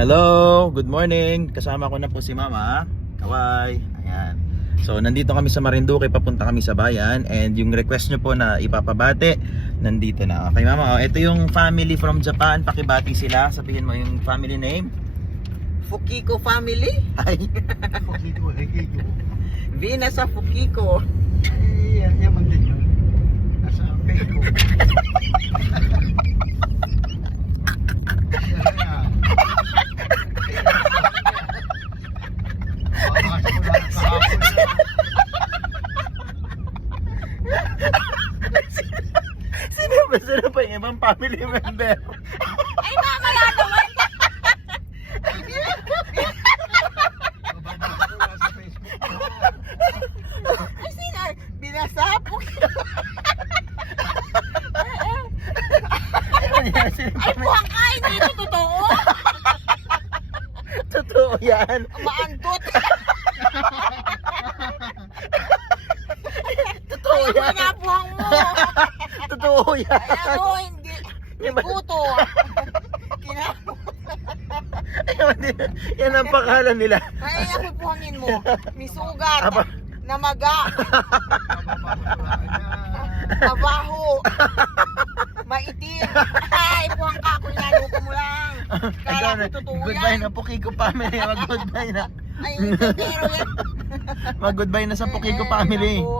Hello, good morning. Kasama ko na po si Mama Kaway. Ayan. So nandito kami sa Marinduque, papunta kami sa bayan. And yung request nyo po na ipapabate, nandito na. Okay Mama, ito yung family from Japan. Pakibati sila, sabihin mo yung family name. Fukiko family? Ay, Fukiko, Hekiko. Vina sa Fukiko. Eh, yaman din yun. Nasa Peko. sino pa yung ibang family member? Ay, mamala naman! Ay, sino? Binasa Fukiko. Ay, buwang ka! Hindi ito totoo! Totoo yan. Maantot! Totoo Ay, yan. pinabuhang mo! Totoo yan. Ay, ano, hindi. Kuto. Yan ang pangalan nila. Ay, napupuhangin mo. Misugat. Aba. Namaga. Mabaho. Maitim. Ay, buhang ka. Kung inaluko mo lang. Kala ko totoo Goodbye yan. na Fukiko family. Mag-goodbye na. Ay, pero yan. Mag-goodbye na sa Fukiko Eh, family. naku.